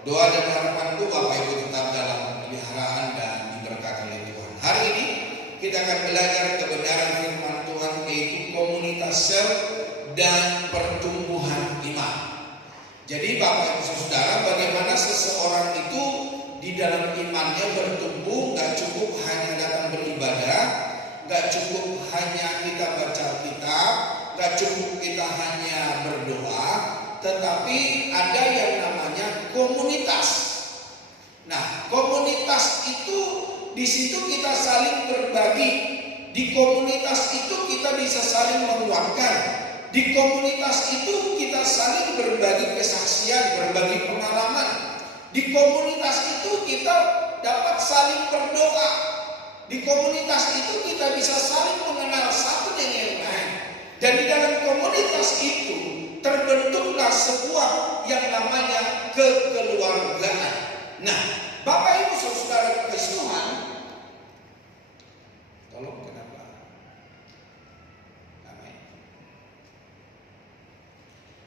Doa dan harapanku Bapak Ibu tetap dalam pemeliharaan dan diberkati oleh Tuhan. Hari ini kita akan belajar kebenaran firman Tuhan, yaitu komunitas sel dan pertumbuhan iman. Jadi Bapak Ibu Saudara, bagaimana seseorang itu di dalam imannya bertumbuh, gak cukup hanya datang beribadah, gak cukup hanya kita baca kitab, gak cukup kita hanya berdoa, tetapi ada yang namanya komunitas. Nah, komunitas itu di situ kita saling berbagi. Di komunitas itu kita bisa saling menguatkan. Di komunitas itu kita saling berbagi kesaksian, berbagi pengalaman. Di komunitas itu kita dapat saling berdoa. Di komunitas itu kita bisa saling mengenal satu dengan yang lain. Dan di dalam komunitas itu terbentuklah sebuah yang namanya kekeluargaan. Nah, Bapak Ibu Saudara Tuhan, tolong kenapa? Amin.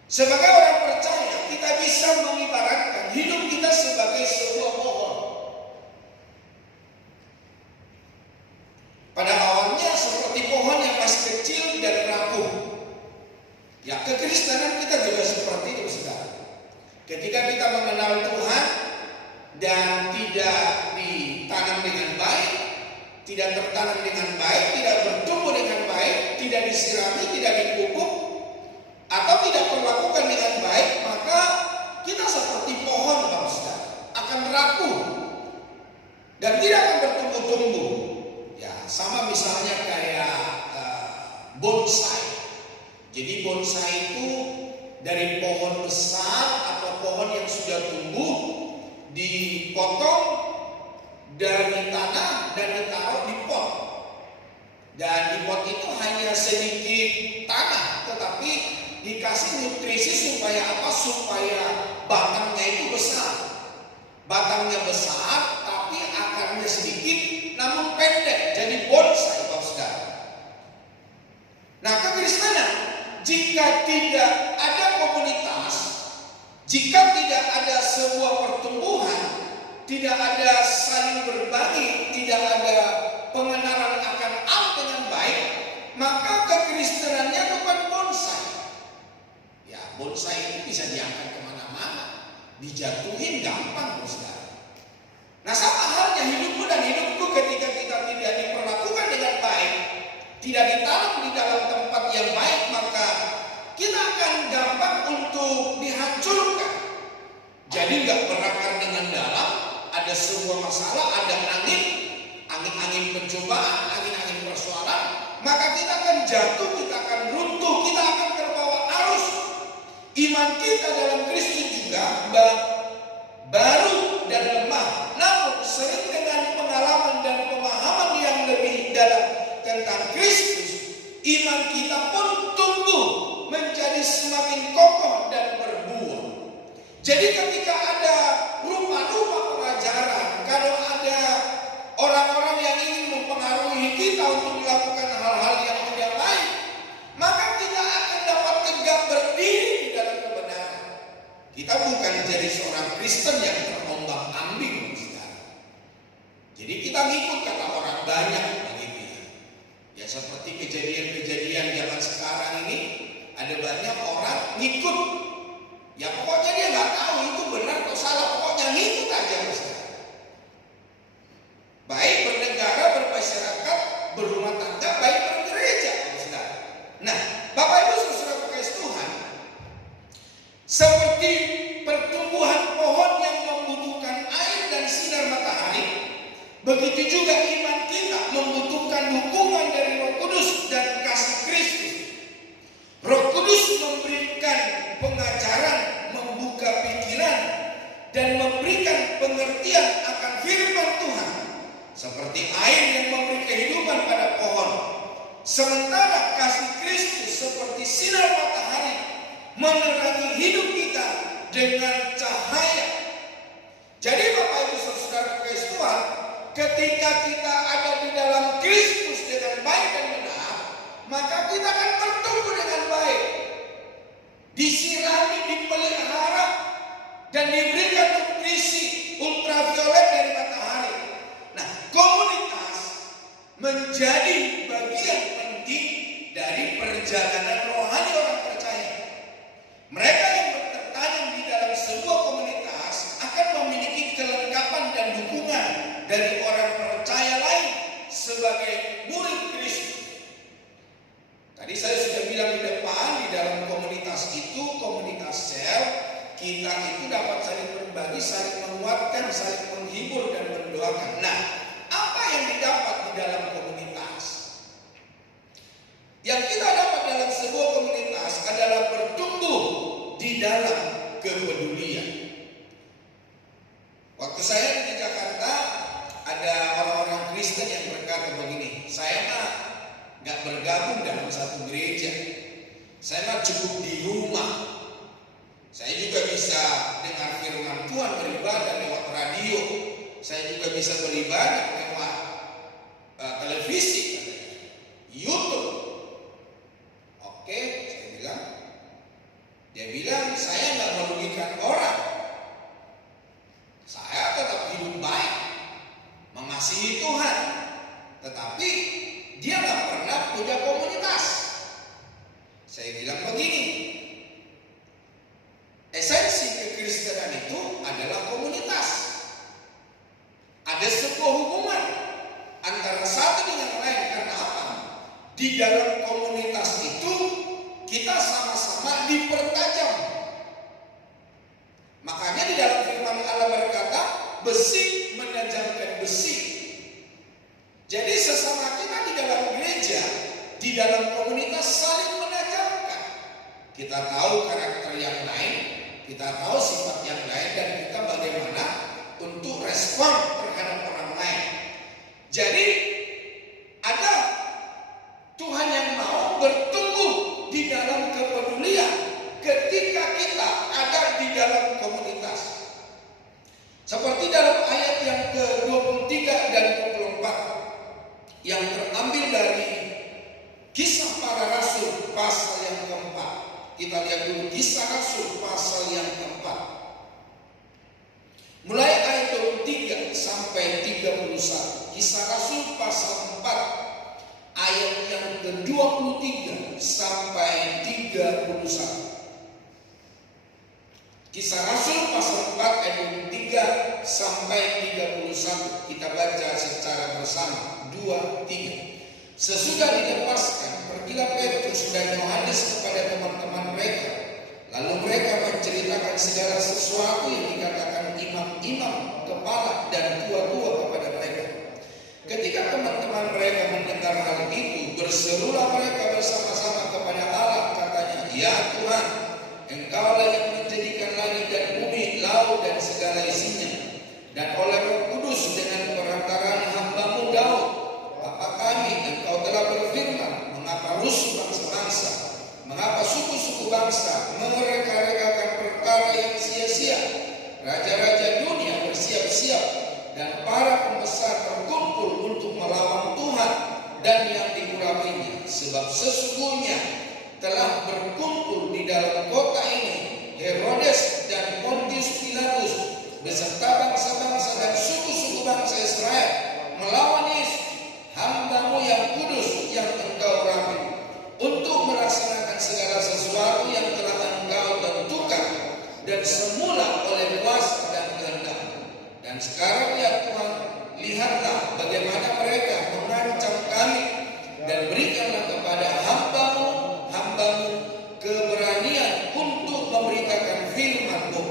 Sebagai orang percaya, kita bisa mengibaratkan hidup kita sebagai sebuah pohon. Pada awalnya seperti pohon yang masih kecil dan rapuh. Ya, kekristenan kita juga seperti itu, saudara. Ketika kita mengenal Tuhan dan tidak ditanam dengan baik, tidak tertanam dengan baik, tidak bertumbuh dengan baik, tidak disirami, tidak dipupuk, atau tidak perlakukan dengan baik, maka kita seperti pohon, Bapak Saudara, akan rapuh dan tidak akan bertumbuh-tumbuh. Ya, sama misalnya kayak bonsai. Jadi bonsai itu dari pohon besar atau pohon yang sudah tumbuh dipotong dari tanah dan ditaruh di pot. Dan di pot itu hanya sedikit tanah, tetapi dikasih nutrisi supaya apa? Supaya batangnya itu besar. Batangnya besar tapi akarnya sedikit namun pendek. Jadi bonsai, Bapak Saudara. Nah, kekristenan, jika tidak ada komunitas, jika tidak ada sebuah pertumbuhan, tidak ada saling berbagi, tidak ada pengenalan akan Allah dengan baik, maka kekristenannya bukan bonsai. Ya, bonsai itu bisa diangkat kemana-mana, dijatuhin gampang, saudara. Nah, sama halnya hidupmu dan hidupku ketika kita tidak diperlakukan dengan baik, tidak ditanam di dalam tempat yang baik, maka kita akan gampang untuk dihancurkan. Jadi nggak berakar dengan dalam, ada sebuah masalah, ada angin pencobaan, angin persoalan, maka kita akan jatuh, kita akan runtuh, kita akan terbawa arus. Iman kita dalam Kristus juga baru dan lemah, namun sering dengan pengalaman dan pemahaman yang lebih dalam tentang Kristus, iman kita pun tumbuh menjadi semakin kokoh dan berbuah. Jadi ketika ada rumah-rumah pengajaran, kalau ada orang-orang yang ingin mempengaruhi kita untuk melakukan hal-hal yang tidak baik, maka kita akan dapat tegak berdiri di dalam kebenaran. Kita bukan jadi seorang Kristen yang terombang-ambing, saudara. Jadi kita ngikut kata orang banyak begitu ya. Ya seperti kejadian-kejadian zaman sekarang ini, ada banyak orang ngikut. Ya pokoknya dia nggak tahu itu benar atau salah, pokoknya ngikut aja, saudara. Baik bernegara, bermasyarakat, berumah tangga, baik bergereja, saudara. Nah, Bapak Ibu Saudara kekasih Tuhan, seperti pertumbuhan pohon yang membutuhkan air dan sinar matahari, begitu juga iman kita membutuhkan dukungan dari Roh Kudus dan kasih Kristus. Roh Kudus memberikan pengajaran, membuka pikiran, dan memberikan pengertian akan firman Tuhan, seperti air yang memberi kehidupan pada pohon. Sementara kasih Kristus seperti sinar matahari menerangi hidup kita dengan cahaya. Jadi Bapak Ibu Saudara kekasih Tuhan, ketika kita ada di dalam Kristus dengan baik dan benar, maka kita akan bertumbuh dengan baik, disirami, dipelihara, dan diberikan nutrisi perjalanan rohani orang percaya. Mereka yang bertanam di dalam sebuah komunitas akan memiliki kelengkapan dan dukungan dari orang percaya lain sebagai murid Kristus. Tadi saya sudah bilang di depan, di dalam komunitas itu, komunitas sel, kita itu dapat saling berbagi, saling menguatkan, saling menghibur dan mendoakan. Nah, apa yang didapat di dalam komunitas? Yang kita dapat dalam sebuah komunitas adalah bertumbuh di dalam kepedulian. Waktu saya di Jakarta, ada orang-orang Kristen yang berkata begini, saya mah gak bergabung dalam satu gereja, saya mah cukup di rumah. Saya juga bisa dengar firman Tuhan beribadah lewat radio, saya juga bisa beribadah lewat televisi, YouTube. Oke, saya bilang, dia bilang saya nggak merugikan orang, saya tetap hidup baik, mengasihi Tuhan, tetapi dia nggak pernah punya komunitas. Saya bilang begini, esensi kekristenan itu adalah komunitas. Ada sebuah hubungan antara satu dengan lain. Karena apa? Di dalam komunitas itu kita sama-sama dipertajam. Makanya di dalam firman Allah berkata, besi menajamkan besi. Jadi sesama kita di dalam gereja, di dalam komunitas saling menajamkan. Kita tahu karakter yang lain, kita tahu sifat yang lain, dan kita bagaimana untuk respon terhadap orang lain. Jadi ada Tuhan yang mau bertumbuh di dalam kepedulian ketika kita ada di dalam komunitas. Seperti dalam ayat yang ke-23 dan 24 yang terambil dari Kisah Para Rasul pasal yang keempat. Kita lihat dulu Kisah Rasul pasal yang keempat. Mulai ayat 23 sampai 31. Kisah Rasul pasal 4 ayat yang ke-23 sampai 31. Kisah Rasul pasal 4 ayat 23 sampai 31. Kita baca secara bersama. 2, 3. Sesudah dilepaskan, pergilah Petrus dan Yohanes kepada teman-teman mereka. Lalu mereka menceritakan segala sesuatu yang dikatakan imam-imam, kepala, dan tua-tua kepada mereka. Ketika teman-teman mereka mendengar hal itu, berserulah mereka bersama-sama kepada Allah, katanya, ya Tuhan, Engkaulah yang menjadikan langit dan bumi, laut dan segala isinya, dan oleh Roh Kudus dengan perantaraan hamba-Mu Daud, Bapa kami, Engkau telah berfirman, mengapa rusuh bangsa-bangsa, mengapa suku-suku bangsa mereka-rekakan perkara yang sia-sia. Raja-raja dunia bersiap-siap dan para pembesar berkumpul untuk melawan Tuhan dan yang diurapinya. Sebab sesungguhnya telah berkumpul di dalam kota ini Herodes dan Pontius Pilatus beserta bangsa-bangsa dan suku-suku bangsa Israel melawan Yesus, hamba-Mu yang kudus yang Engkau urapi, untuk melaksanakan segala sesuatu yang telah Engkau tentukan dan semula oleh kuasa dan kehendak. Dan sekarang ya Tuhan, lihatlah bagaimana mereka mengancam kami, dan berikanlah kepada hamba-Mu keberanian untuk memberitakan firman-Mu.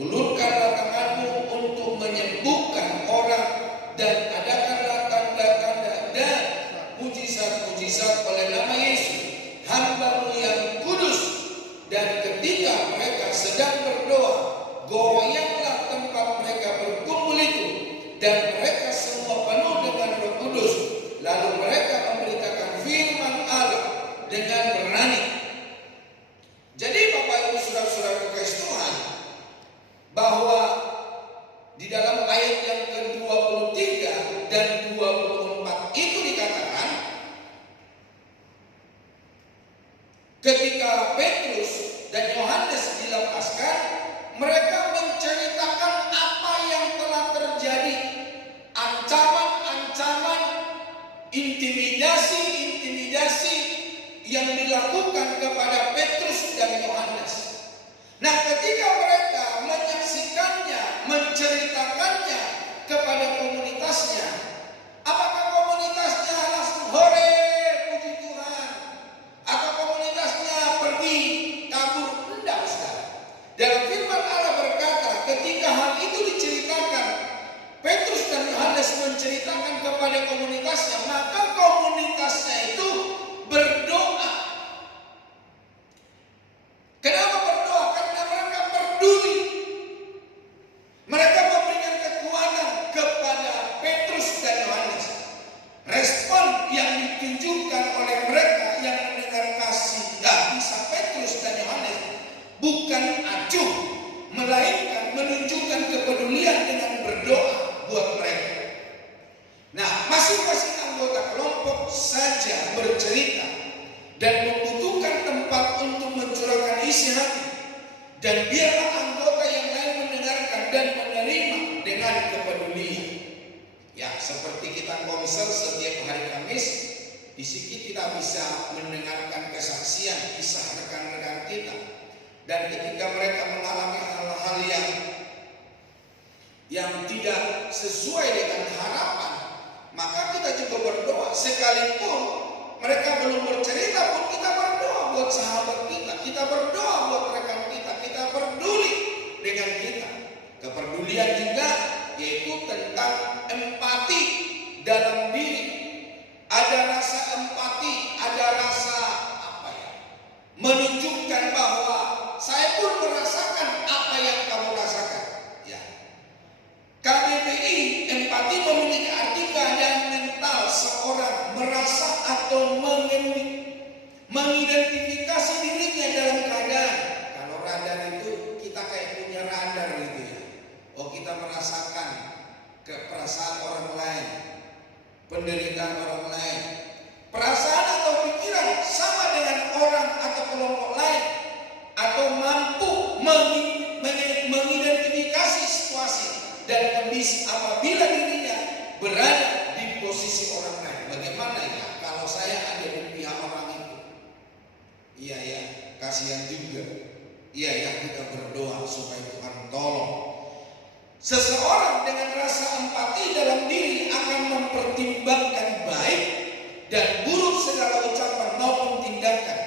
Ulurkanlah tangan-Mu untuk menyembuhkan orang, dan adakanlah tanda-tanda dan mujizat-mujizat oleh nama Yesus, hamba-Mu yang kudus. Dan ketika mereka sedang berdoa, goyanglah tempat mereka berkumpul itu, dan mereka semua penuh dengan Roh Kudus. Lalu mereka memberitakan firman Allah dengan berani. Jadi Bapak Ibu saudara-saudara kasih Tuhan, bahwa di dalam ayat yang ke-23 dan kepada Petrus dan Yohanes. Nah, ketika mereka menyaksikannya, menceritakannya kepada komunitasnya, apakah komunitasnya langsung hore, puji Tuhan? Atau komunitasnya pergi, kabur? Tidak, saudara. Dalam firman Allah berkata, ketika hal itu diceritakan, Petrus dan Yohanes menceritakan kepada komunitasnya, maka komunitasnya itu berdoa. Kenapa berdoa? Karena mereka peduli. Mereka memberikan kekuatan kepada Petrus dan Yohanes. Respon yang ditunjukkan oleh mereka yang mendengar kasih kisah Petrus dan Yohanes bukan acuh, melainkan menunjukkan kepedulian dengan berdoa buat mereka. Nah, masing-masing anggota kelompok saja bercerita dan membutuhkan tempat untuk mencurahkan isi hati, dan biarlah anggota yang lain mendengarkan dan menerima dengan kepedulian. Ya, seperti kita konser setiap hari Kamis, di sini kita bisa mendengarkan kesaksian kisah rekan-rekan kita, dan ketika mereka mengalami hal-hal yang tidak sesuai dengan harapan, maka kita juga berdoa. Sekalipun mereka belum bercerita pun, kita berdoa buat sahabat kita, kita berdoa buat rekan kita, kita peduli dengan kita. Kepedulian juga yaitu tentang empati dalam diri. Ada rasa empati, ada rasa menunjukkan bahwa saya pun merasakan apa yang kamu rasakan. Ya. KBBI, empati memiliki arti keadaan mental seorang merasa atau mengidentifikasi dirinya dalam keadaan. Kalau radar itu kita kayak punya radar gitu ya. Oh, kita merasakan perasaan orang lain, penderitaan orang lain. Perasaan atau pikiran sama dengan orang atau kelompok lain, atau mampu mengidentifikasi situasi dan kondisi apabila dirinya berada di posisi orang lain. Bagaimana ya kalau saya ada di pihak orang itu? Iya ya, kasihan juga. Iya ya, kita berdoa supaya Tuhan tolong. Seseorang dengan rasa empati dalam diri akan mempertimbangkan baik dan buruk segala ucapan maupun tindakan.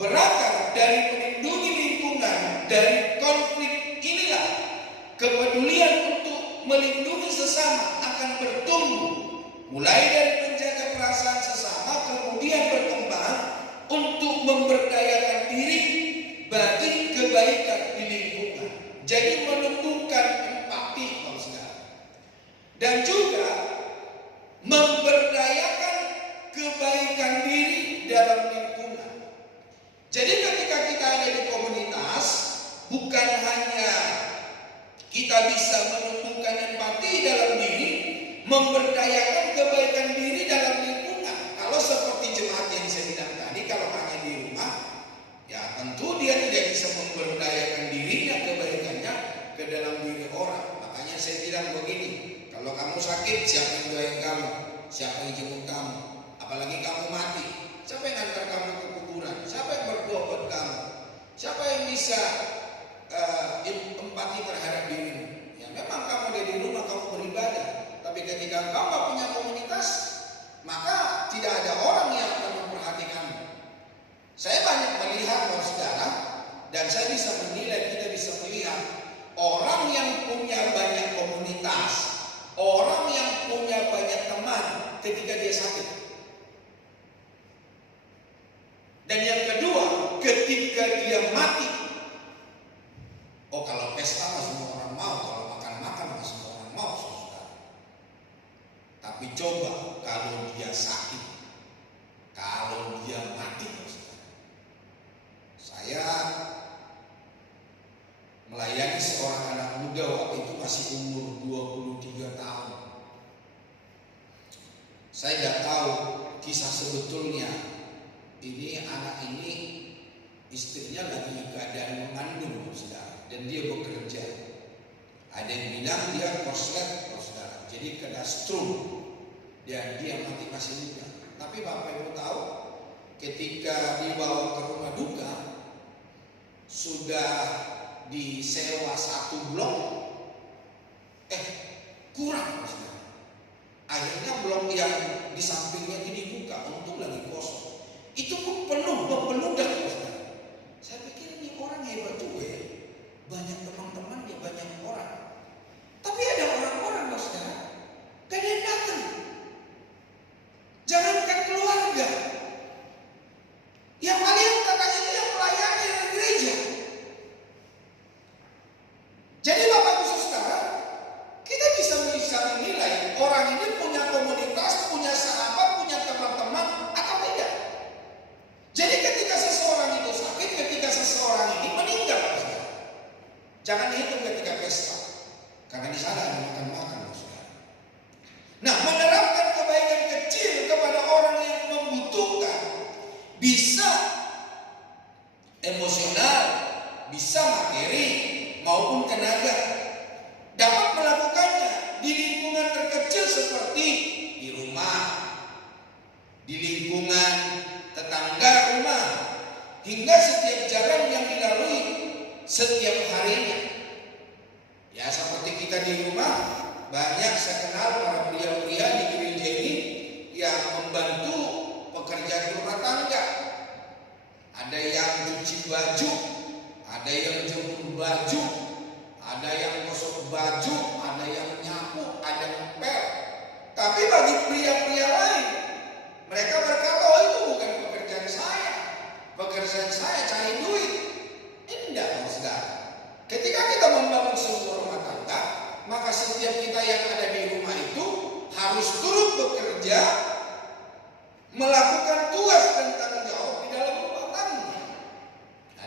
Berakar dari melindungi lingkungan dari konflik inilah kepedulian untuk melindungi sesama akan bertumbuh, mulai dari menjaga perasaan sesama, kemudian berkembang untuk memberdayakan diri bagi kebaikan di lingkungan. Jadi menumbuhkan empati, dan juga memberdayakan kebaikan diri dalam lingkungan. Jadi ketika kita ada di komunitas, bukan hanya kita bisa menumbuhkan empati dalam diri, memberdayakan kebaikan diri dalam lingkungan. Kalau seperti jemaat yang saya bilang tadi, kalau hanya di rumah, ya tentu dia tidak bisa memberdayakan dirinya, kebaikannya ke dalam diri orang. Makanya saya bilang begini, kalau kamu sakit, siapa yang doain kamu? Siapa yang jemput kamu? Apalagi kamu mati, siapa yang antar kamu ke kuburan? Siapa yang berdoa buat kamu? Siapa yang bisa empati terhadap dirimu? Ya memang kamu ada di rumah, kamu beribadah, tapi ketika kamu gak punya komunitas, maka tidak ada orang yang akan memperhatikanmu. Saya banyak melihat, saudara, dan saya bisa menilai, kita bisa melihat orang yang punya banyak komunitas, orang yang punya banyak teman ketika dia sakit. Dan yang kedua, ketika dia mati. Oh, kalau pesta mah semua orang mau, kalau makan-makan mah semua orang mau, saudara. Tapi coba kalau dia sakit, kalau dia mati, saudara. Saya melayani seorang anak muda waktu itu masih umur 23 tahun. Saya tidak tahu kisah sebetulnya. Ini anak ini istrinya lagi keadaan mengandung, saudara, dan dia bekerja. Ada yang bilang dia korslet, saudara, jadi kena stroke dan dia mati masih muda. Tapi Bapak Ibu tahu, ketika dibawa ke rumah duka, sudah disewa satu blok, kurang. Akhirnya blok yang di sampingnya ini dibuka, untung lagi kosong. Itu pun penuh, membeludak. Saya pikir ini orang hebat juga ya. Banyak teman-temannya, banyak orang. Tapi ada orang-orang, saudara, gak ada yang datang. Jangankan keluarga, yang paling utama ini yang melayani di gereja. Jadi Bapak Ibu Saudara, kita bisa menilai orang ini punya komunitas, punya sahabat, punya teman-teman atau tidak. Jadi ketika seseorang itu sakit, ketika seseorang ini meninggal, saudara, jangan dihitung ketika pesta, karena di sana ada makan-makan, saudara. Nah, menerapkan kebaikan kecil kepada orang yang membutuhkan, bisa emosional, bisa materi maupun tenaga, dapat melakukannya di lingkungan terkecil seperti di rumah, di lingkungan tetangga rumah, hingga setiap jalan yang dilalui setiap harinya. Ya, seperti kita di rumah, banyak saya kenal para pria-pria di gereja ini yang membantu pekerjaan rumah tangga. Ada yang cuci baju, ada yang jemur baju, ada yang gosok baju, ada yang nyapu, ada yang ngepel. Tapi bagi pria-pria lain, mereka berkata, oh itu bukan pekerjaan saya. Pekerjaan saya cari duit. Indah, saudara. Ketika kita membangun sebuah rumah tangga, maka setiap kita yang ada di rumah itu harus turut bekerja, melakukan tugas dan tanggung jawab di dalam rumah tangga.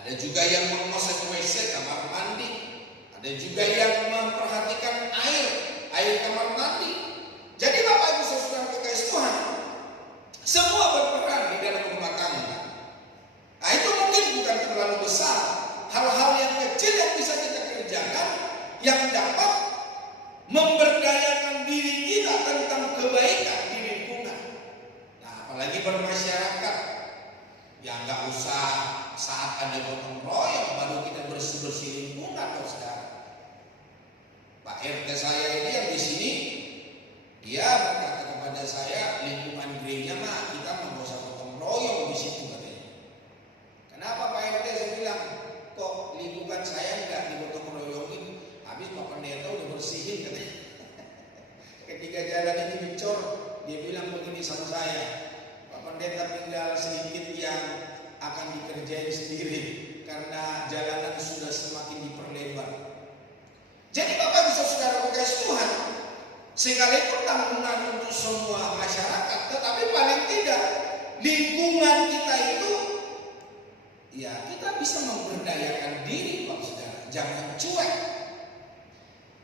Ada juga yang mengosek WC kamar mandi, ada juga yang memperhatikan air kamar mandi. Jadi Bapak Ibu Saudara kekasih Tuhan, semua berperan di dalam rumah tangga. Nah, itu mungkin bukan terlalu besar, hal-hal yang kecil yang bisa kita kerjakan yang dapat memberdayakan diri kita tentang kebaikan di lingkungan. Nah, apalagi bermasyarakat, ya nggak usah saat ada gotong royong baru kita bersih-bersih lingkungan, saudara. Pak RT saya ini yang di sini, dia berkata kepada saya, lingkungan gereja mah kita nggak usah gotong royong di situ, katanya. Kenapa Pak RT? Saya bilang, kok lingkungan saya nggak digotong royongin? Habis Pak Pendeta udah bersihin, katanya. Ketika jalan itu dicor, dia bilang begini sama saya, Pak Pendeta tinggal sedikit yang akan dikerjain sendiri karena jalanan sudah semakin diperlebar. Jadi Bapak bisa saudara kekasih Tuhan, sekalipun tanggungan untuk semua masyarakat, tetapi paling tidak lingkungan kita itu, ya kita bisa memberdayakan diri, Pak Saudara. Jangan cuek.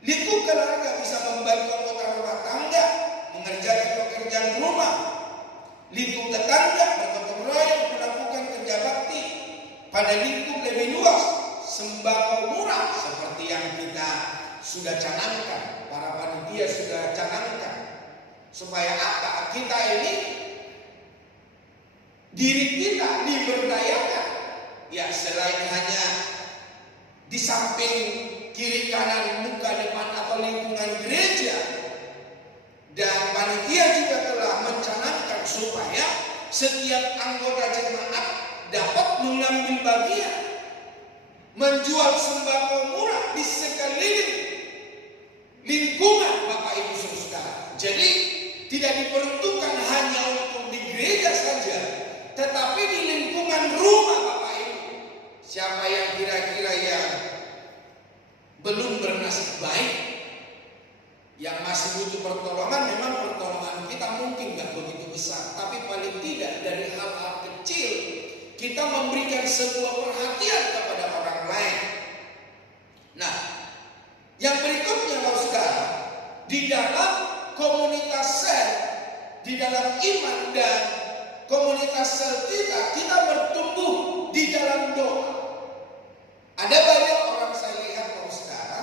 Lingkup keluarga bisa membantu anggota rumah tangga mengerjakan pekerjaan rumah. Lingkup tetangga bergotong royong melakukan kerja bakti. Pada lingkup lebih luas, sembako murah seperti yang kita sudah canangkan, para panitia sudah canangkan. Supaya apa? Kita ini, diri kita diberdayakan. Ya, selain hanya di samping kiri kanan muka depan atau lingkungan gereja, dan panitia juga telah mencanangkan supaya setiap anggota jemaat dapat mengambil bagian menjual sembako murah di sekeliling lingkungan Bapak Ibu Saudara. Jadi tidak diperuntukkan hanya untuk di gereja saja, tetapi di lingkungan rumah Bapak Ibu. Siapa yang kira-kira yang belum bernasib baik, yang masih butuh pertolongan, memang pertolongan kita mungkin gak begitu besar, tapi paling tidak dari hal-hal kecil kita memberikan sebuah perhatian kepada orang lain. Nah, yang berikutnya Bapak Saudara, di dalam komunitas sel, di dalam iman dan komunitas sel kita bertumbuh di dalam doa. Ada banyak orang saya lihat Bapak Saudara,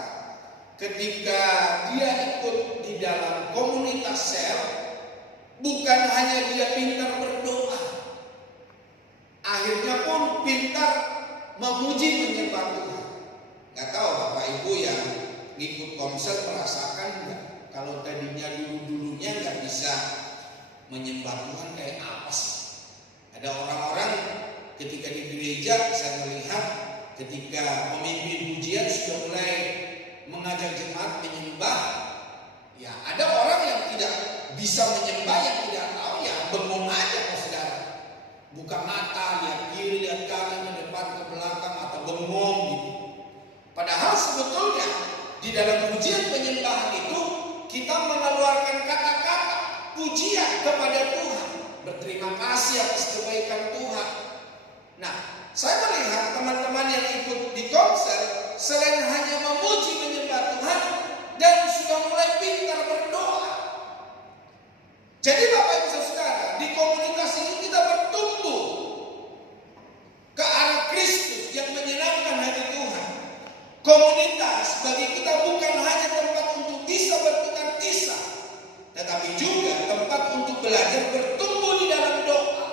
ketika dia ikut di dalam komunitas sel, bukan hanya dia pintar berdoa, memuji menyembah Tuhan. Gak tahu Bapak Ibu yang ngikut komsel merasakan nggak? Kalau tadinya dulunya nggak bisa menyembah Tuhan kayak apa sih? Ada orang-orang ketika di gereja saya melihat ketika memimpin pujian sudah mulai mengajak jemaat menyembah. Ya ada orang yang tidak bisa menyembah, yang tidak tahu ya bengong aja saudara. Buka mata, lihat kiri, lihat kanan, ke depan, ke belakang, atau bengong gitu. Padahal sebetulnya di dalam pujian penyembahan itu kita mengeluarkan kata-kata pujian kepada Tuhan, berterima kasih atas kebaikan Tuhan. Nah, saya melihat teman-teman yang ikut di konser selain hanya memuji menyembah Tuhan dan sudah mulai pintar berdoa. Jadi Bapak Ibu Saudara, di komunitas ini kita bertumbuh ke arah Kristus yang menyenangkan hati Tuhan. Komunitas bagi kita bukan hanya tempat untuk bisa bertukar kisah, tetapi juga tempat untuk belajar bertumbuh di dalam doa.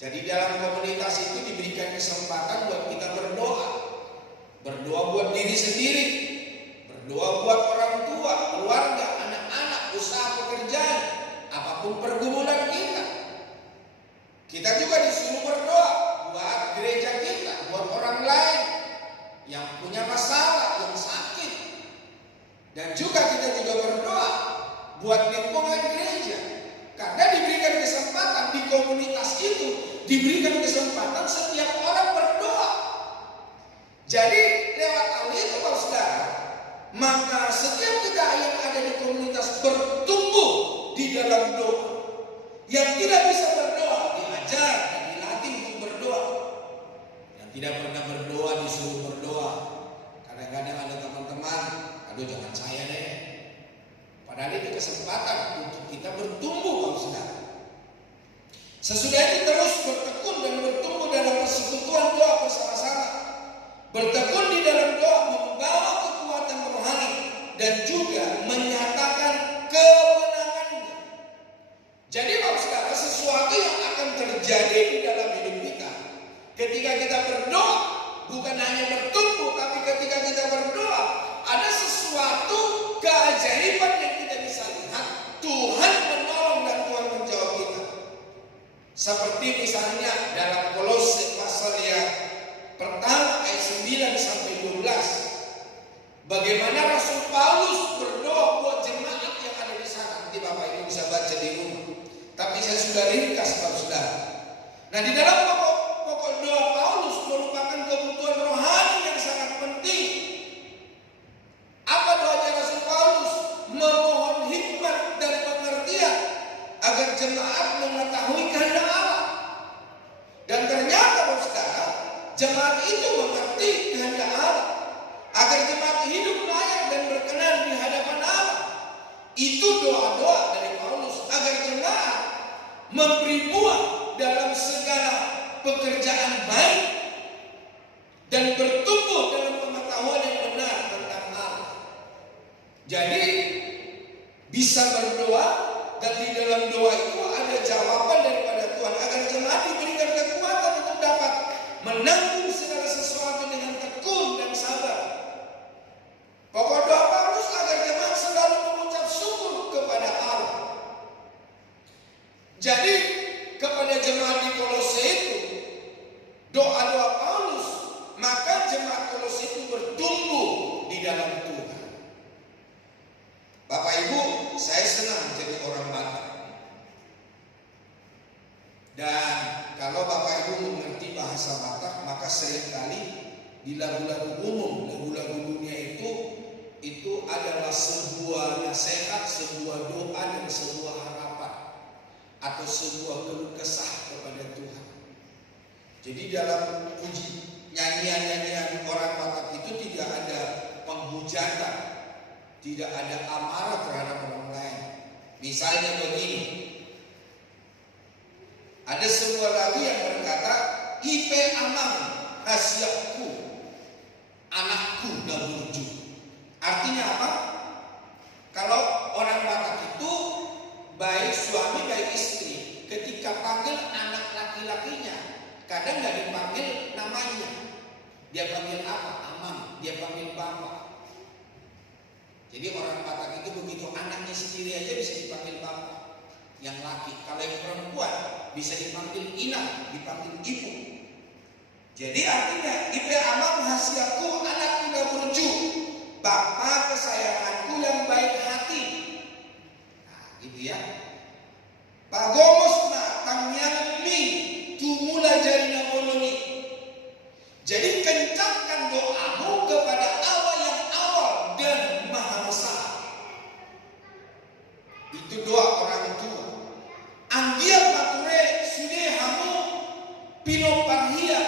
Jadi dalam komunitas itu diberikan kesempatan buat kita berdoa. Berdoa buat diri sendiri, berdoa buat orang tua, keluarga, anak-anak, usaha pekerjaan, apapun pergumulan kita. Kita juga disuruh berdoa buat gereja kita, buat orang lain yang punya masalah, yang sakit. Dan juga kita juga berdoa buat lingkungan gereja. Karena diberikan kesempatan di komunitas itu, diberikan kesempatan setiap orang berdoa. Jadi lewat hal itu Bapak Saudara, maka setiap kita yang ada di komunitas bertumbuh di dalam doa. Yang tidak bisa berdoa diajar dan dilatih untuk berdoa. Yang tidak pernah berdoa disuruh berdoa. Kadang-kadang ada teman-teman, aduh jangan saya deh. Padahal itu kesempatan untuk kita bertumbuh Bapak Saudara. Sesudah itu terus bertekun dan bertumbuh dalam persekutuan doa bersama-sama. Bertekun di dalam doa membawa kekuatan rohani dan juga menyatakan kemenangannya. Jadi Bapak Saudara, sesuatu yang akan terjadi di dalam hidup kita ketika kita berdoa, bukan hanya bertumbuh, tapi ketika kita berdoa ada sesuatu keajaiban yang kita bisa lihat. Tuhan menolong dan Tuhan menjawab kita. Seperti misalnya dalam Kolose pasal yang pertama ayat 9 sampai 12. Bagaimana Rasul Paulus berdoa buat jemaat yang ada di sana. Nanti Bapak Ibu bisa baca di rumah. Tapi saya sudah ringkas Bapak Saudara. Nah, di dalam pokok doa Paulus merupakan kebutuhan rohani yang sangat penting. Apa doanya Rasul Paulus? Memohon hikmat dan pengertian agar jemaat mengetahui kehendak Allah. Dan ternyata Bapak Saudara, jemaat itu mengerti kehendak Allah, agar jemaat hidup layak dan berkenan di hadapan Allah. Itu doa-doa dari Paulus agar jemaat memberi buah dalam segala pekerjaan baik dan bertumbuh dalam pengetahuan yang benar tentang Allah. Jadi bisa berdoa, dan di dalam doa itu ada jawaban daripada Tuhan agar jemaat diberikan kekuatan untuk dapat menanggung segala sesuatu dengan tekun dan sabar. Pokok doa Paulus agar jemaat selalu mengucap syukur kepada Allah. Jadi kepada jemaat di Kolose itu, doa-doa Paulus, maka jemaat Kolose itu bertumbuh di dalam Tuhan. Bapak Ibu, saya senang jadi orang Batak. Dan kalau Bapak Ibu mengerti bahasa Batak, maka seringkali di lagu-lagu umum, lagu-lagu dunia itu adalah sebuah nasihat, sebuah doa dan sebuah harapan atau sebuah keluh kesah kepada Tuhan. Jadi dalam nyanyian-nyanyian orang Batak itu tidak ada penghujatan, tidak ada amarah terhadap orang lain. Misalnya begini, ada sebuah lagu yang berkata, Ipe amang hasiakku, anakku daburju. Artinya apa? Kalau orang Batak itu baik suami baik istri, ketika panggil anak laki-lakinya, kadang nggak dipanggil namanya, dipanggil apa? Amang, dia panggil bapak. Jadi orang Batak itu begitu anaknya sendiri aja bisa dipanggil bapak. Yang laki, kalau yang perempuan bisa dipanggil inang, dipanggil ibu. Jadi artinya ibu amang hasiaku anak muda burju, bapak kesayanganku yang baik hati. Nah, gitu ya. Pagomos na tamyang mi tumula jarina moloni. Jadi kencangkan doamu kepada Allah yang awal dan maha besar. Itu doa orang tua. Anggia pature sude hamu pinoparhia.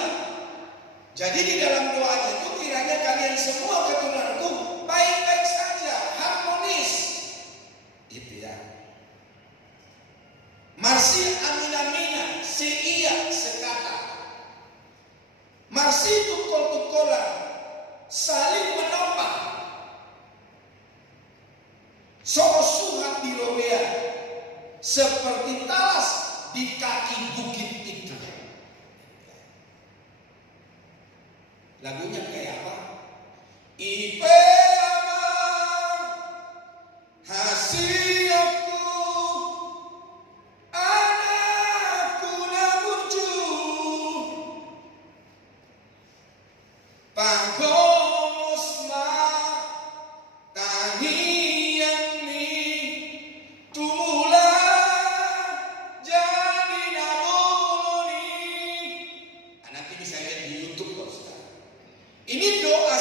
Jadi di dalam doanya itu kiranya kalian semua keturunanku baik-baik saja, harmonis. Itu ya. Marsi aminamina seia sekata. Marsi tukol-tukolan saling menopang. Sosuhat di Robea seperti talas di kaki bukit itu. Lagunya kayak apa? Ipe amang hasiaku anakku naburju pagomos ma tangian ni tumula jadi naboni. Nanti bisa lihat di YouTube kok sekarang. Ini doa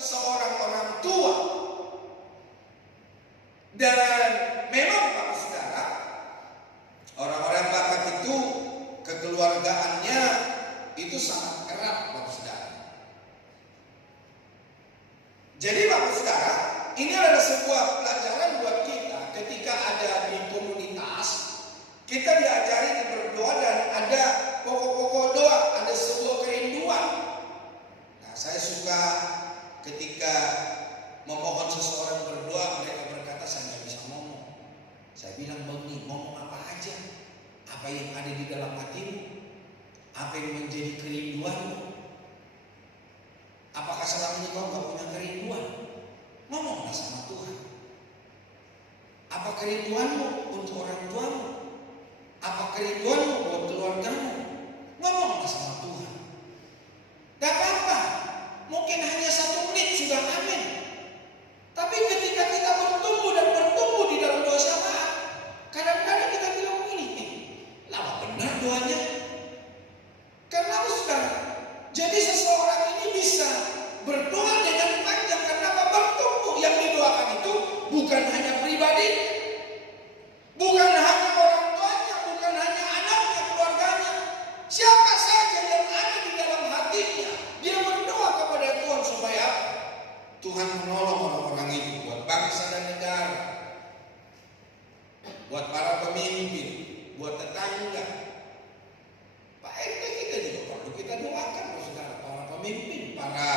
seorang orang tua. Dan memang Pak Saudara, orang-orang Batak itu kekeluargaannya itu sangat erat Pak Saudara. Jadi Pak Saudara, ini adalah sebuah pelajaran buat kita ketika ada di komunitas, kita diajari berdoa dan ada pokok-pokok doa, ada sebuah kerinduan. Nah, saya suka ketika memohon seseorang berdoa, mereka berkata saya nggak bisa ngomong. Saya bilang begini, ngomong apa aja, apa yang ada di dalam hatimu, apa yang menjadi kerinduanmu. Apakah selama ini kau nggak punya kerinduan? Ngomonglah sama Tuhan. Apa kerinduanmu untuk orang tuamu? Apa kerinduanmu buat keluargamu? Ngomonglah sama Tuhan. Gak apa-apa, mungkin hanya 1 menit sudah amin. Tapi ketika kita bertumbuh dan bertumbuh di dalam doa syafaat, kadang-kadang kita bilang begini, lama benar doanya. Karena Saudara, jadi seseorang ini bisa berdoa dengan panjang karena bertumbuh. Yang didoakan itu bukan hanya pribadi, bukan hanya orang tuanya, bukan hanya anaknya, keluarganya. Siapa saja yang ada di dalam hatinya, dia berdoa kepada Tuhan supaya Tuhan menolong orang-orang itu, buat bangsa dan negara, buat para pemimpin, buat tetangga. Pak RT kita juga perlu kita doakan, Saudara, para pemimpin, para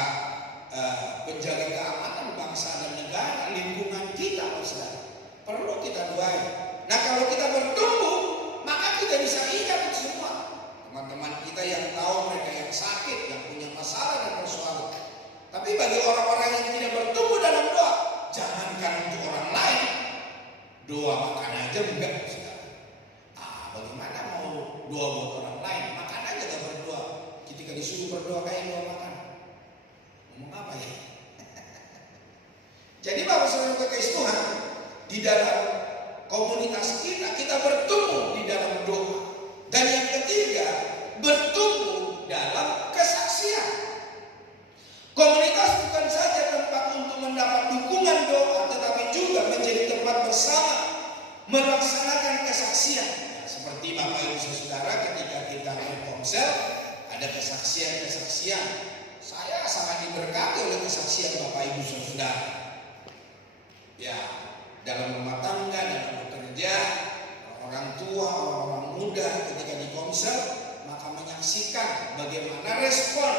penjaga keamanan bangsa dan negara, lingkungan kita, Saudara, perlu kita doain. Nah, kalau kita bertumbuh, maka kita bisa ingat itu semua. Teman-teman kita yang tahu, mereka yang sakit, yang punya masalah dan persoalan. Tapi bagi orang-orang yang tidak bertumbuh dalam doa, jangankan untuk orang lain, doa makan aja enggak, Saudara. Bagaimana mau doa buat orang lain? Makan aja gak berdoa. Ketika disuruh berdoa kayak doa makan, ngomong apa ya? Jadi Bapak Saudara kekasih Tuhan, di dalam komunitas kita bertumbuh di dalam doa. Dan yang ketiga, bertumbuh dalam kesaksian. Komunitas bukan saja tempat untuk mendapat dukungan doa, tetapi juga menjadi tempat bersama melaksanakan kesaksian. Ya, seperti Bapak Ibu Saudara, ketika kita berkomsel, ada kesaksian-kesaksian. Saya sangat diberkati oleh kesaksian Bapak Ibu Saudara. Ya, dalam rumah tangga, dalam bekerja, orang tua, orang muda ketika di komsel, maka menyaksikan bagaimana respon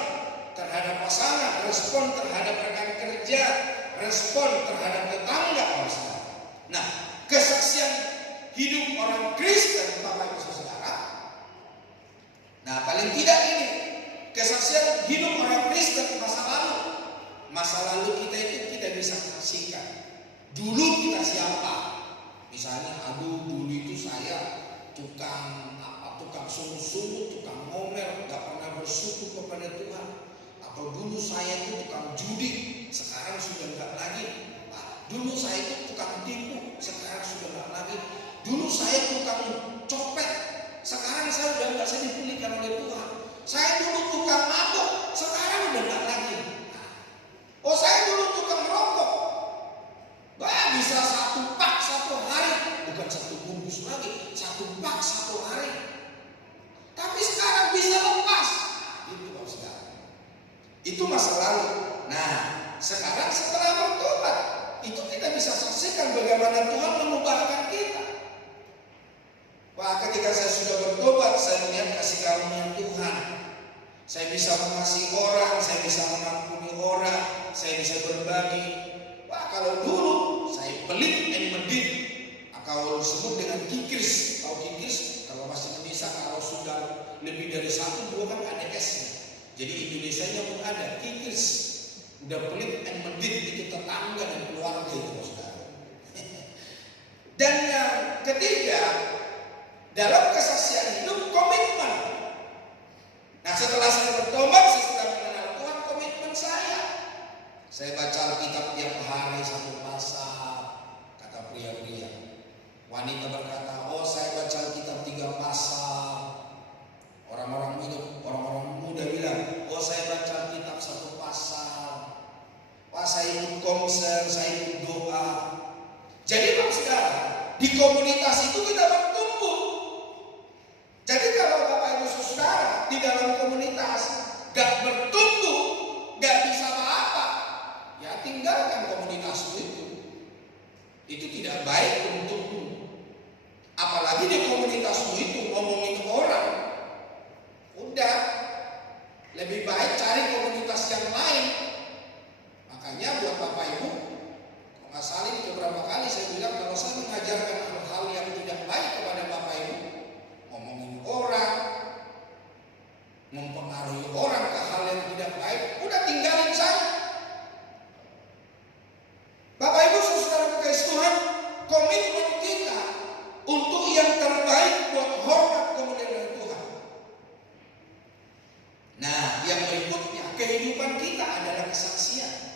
terhadap pasangan, respon terhadap rekan kerja, respon terhadap tetangga. Nah, kesaksian hidup orang Kristen, Bapak Ibu Saudara. Nah, paling tidak ini kesaksian hidup orang Kristen masa lalu kita itu kita bisa saksikan. Dulu kita siapa? Misalnya, dulu itu saya tukang sungguh-sungguh, tukang ngomel, gak pernah bersyukur kepada Tuhan. Atau dulu saya itu tukang judi, sekarang sudah gak lagi. Dulu saya itu tukang tipu, sekarang sudah gak lagi. Dulu saya tukang copet, sekarang saya sudah gak dipulihkan oleh Tuhan. Saya dulu tukang mabuk, sekarang udah gak lagi. Saya dulu tukang rokok, bisa 1 pak 1 hari, bukan 1 bungkus lagi, 1 pak 1 hari. Tapi sekarang bisa lepas. Itu saudara. Itu masa lalu. Nah, sekarang setelah bertobat, itu kita bisa saksikan bagaimana Tuhan mengubahkan kita. Ketika saya sudah bertobat, saya melihat kasih karunia Tuhan. Saya bisa mengasihi orang, saya bisa mengampuni orang, saya bisa berbagi. Kalau dulu saya pelit dan medit, kalau disebut dengan kikris. Tahu kikris? Kalau masih Indonesia, kalau sudah lebih dari 1, 2 kan ada S-nya. Jadi Indonesianya pun ada kikris. Udah pelit dan medit, itu tetangga dan keluarga itu, saudara. Dan yang ketiga, dalam kesaksian hidup, komitmen. Nah, setelah saya bertobat, saya sudah mengenal Tuhan, komitmen saya. Saya baca Alkitab tiap hari 1 pasal, kata pria-pria. Wanita berkata, saya baca Alkitab 3 pasal. Orang-orang muda bilang, saya baca Alkitab 1 pasal. Saya ikut konser, saya ikut doa. Jadi saudara, di komunitas itu kita bertumbuh. Jadi kalau Bapak Ibu Saudara di dalam komunitas gak bertumbuh, gak bisa apa-apa, ya tinggalkan komunitas itu. Itu tidak baik untukmu. Apalagi di komunitasmu itu ngomongin orang. Udah, lebih baik cari komunitas yang lain. Makanya buat Bapak Ibu, Mas Salim beberapa kali saya bilang, kalau saya mengajarkan hal-hal yang tidak baik kepada Bapak Ibu, ngomongin orang, mempengaruhi orang ke hal yang tidak baik, udah tinggalin saya. Bapak Ibu Saudara kekasih Tuhan, komitmen kita untuk yang terbaik buat hormat kemuliaan Tuhan. Nah, yang berikutnya, kehidupan kita adalah kesaksian.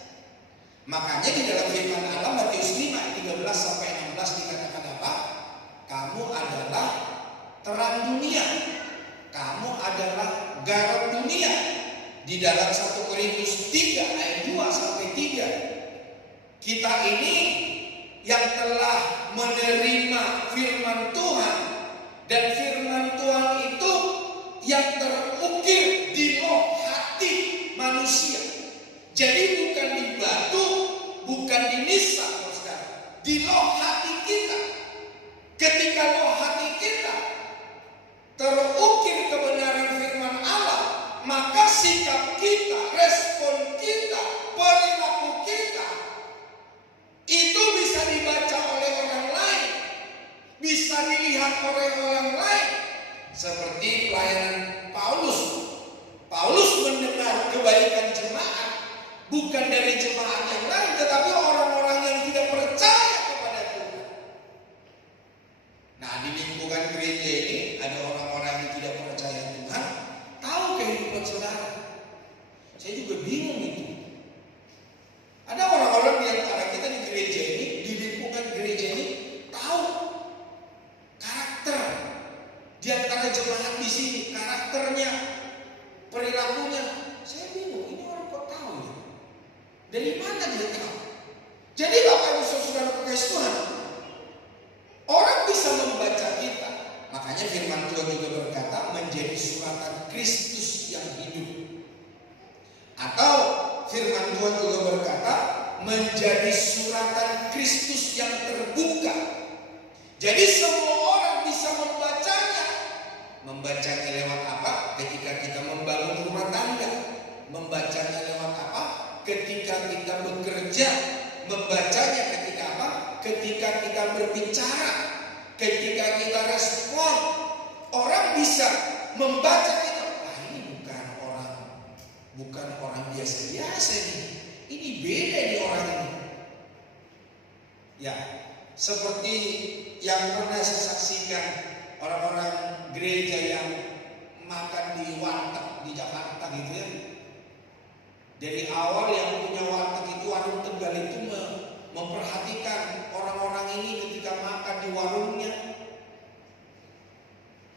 Makanya di dalam firman Allah Matius 5 ayat 13 sampai 16 dikatakan apa? Kamu adalah terang dunia. Kamu adalah garam dunia. Di dalam 1 Korintus 3 ayat 2 sampai 3. Kita ini yang telah menerima firman Tuhan, dan firman Tuhan itu yang terukir di roh hati manusia. Jadi bukan di batu, bukan di nisan, di roh hati kita. Ketika roh hati kita terukir kebenaran firman Allah, maka sikap kita, respon kita, perilaku kita itu bisa dibaca oleh orang lain, bisa dilihat oleh orang lain. Seperti pelayanan Paulus. Paulus mendengar kebaikan jemaat, bukan dari jemaat yang lain, tetapi orang-orang yang tidak percaya kepada Tuhan. Nah, di lingkungan gereja ini ada orang-orang yang tidak percaya Tuhan, tahu kehidupan saudara. Saya juga bingung itu. Ada orang-orang di antara kita di gereja ini, di lingkungan gereja ini, tahu karakter di antara jemaat di sini, karakternya, perilakunya. Saya bingung, ini orang kok tahu ya? Dari mana dia tahu? Jadi Bapak Ibu Saudara kekasih Tuhan, orang bisa membaca kita. Makanya firman Tuhan juga berkata, menjadi suratan Kristus yang hidup. Atau firman Tuhan juga berkata, menjadi suratan Kristus yang terbuka. Jadi semua orang bisa membacanya. Membacanya lewat apa? Ketika kita membangun rumah tangga. Membacanya lewat apa? Ketika kita bekerja. Membacanya ketika apa? Ketika kita berbicara. Ketika kita respon. Orang bisa membaca kita. Ini bukan orang bukan orang biasa-biasa nih. Ini beda nih orang ini. Ya, seperti yang pernah saya saksikan orang-orang gereja yang makan di warteg di Jakarta gitu ya. Dari awal yang punya warteg itu, warung Tegal itu memperhatikan orang-orang ini ketika makan di warungnya.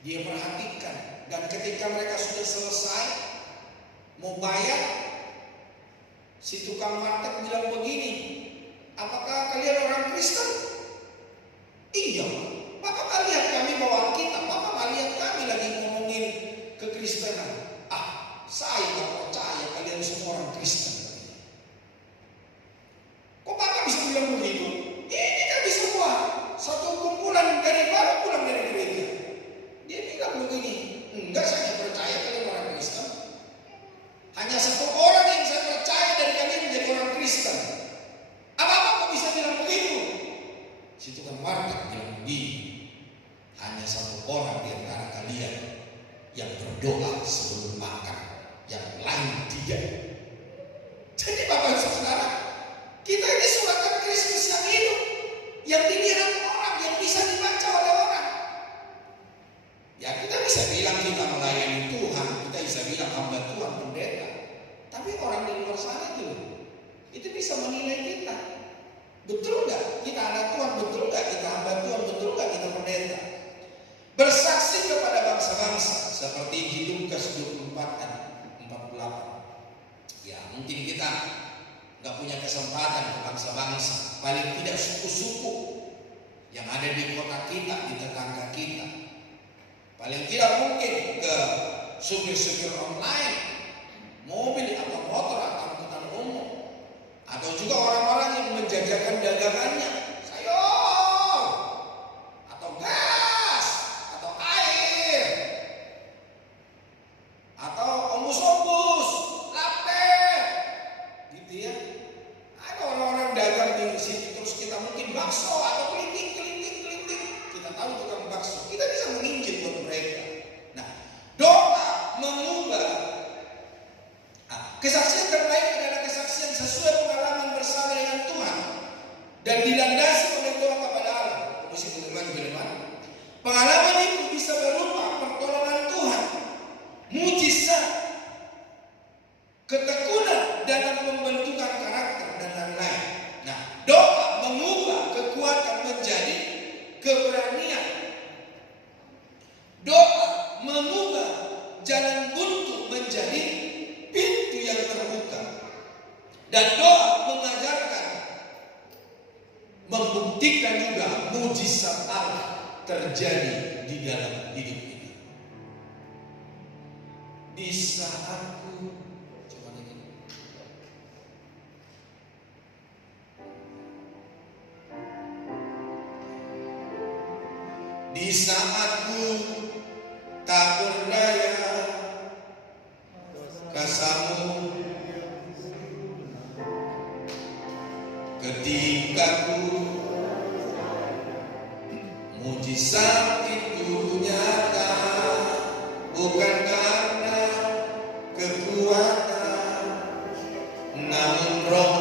Dia perhatikan, dan ketika mereka sudah selesai mau bayar, si tukang warteg bilang begini, apakah kalian orang Kristen? Iya, Bapak nggak lihat kami bawa Alkitab, Bapak nggak lihat kami lagi ngomongin kekristenan. Saya nggak percaya kalian semua orang Kristen. Kok Bapak bisa bilang begitu? Ini kami semua satu kumpulan dari baru pulang dari gereja. Dia bilang begini, enggak, saya nggak percaya kalian orang Kristen. Hanya satu orang yang saya percaya dari kalian menjadi orang Kristen. Apa kok bisa bilang begitu? Si tukang warteg bilang begini, hanya satu orang di antara kalian yang berdoa sebelum makan, yang lain tidak. Jadi Bapak dan Saudara, kita ini suratan Kristus yang hidup, yang dilihat orang, yang bisa dibaca oleh orang. Ya kita bisa bilang kita melayani Tuhan, kita bisa bilang hamba Tuhan, pendeta. Tapi orang di luar sana itu bisa menilai kita. Betul gak kita anak Tuhan, betul gak kita hamba Tuhan, betul gak kita pendeta? Bersaksi kepada bangsa-bangsa seperti Injil Lukas 24 dan 48. Ya mungkin kita gak punya kesempatan ke bangsa-bangsa, paling tidak suku-suku yang ada di kota kita, di tetangga kita. Paling tidak mungkin ke supir-supir online, mobil atau motor atau angkutan umum, atau juga orang-orang yang menjajakan dagangannya, sayur, atau gas, atau air, atau ombus-ombus, latte, gitu ya. Ada orang-orang dagang di situ, terus kita mungkin bakso atau kelinting. Kita tahu tukang bakso, kita bisa menginjil buat mereka. Nah, doa mengubah. Kesaksian terbaik adalah kesaksian sesuai pengalaman bersama dengan Tuhan dan dilandasi oleh doa kepada Allah. Mesti bagaimana? Pengalaman itu bisa berupa pertolongan Tuhan, mujizat, ketekunan dalam pembentukan karakter dan lain-lain. Nah, doa mengubah kekuatan menjadi keberanian. Doa mengubah jalan buntu menjadi pintu yang terbuka. Dan doa mengajarkan, membuktikan juga mujizat Allah terjadi di dalam hidup ini. Di saatku, coba lagi. Di saatku tak berdaya, kasamu ketika ku mujizat itu nyata, bukan karena kekuatan, namun roh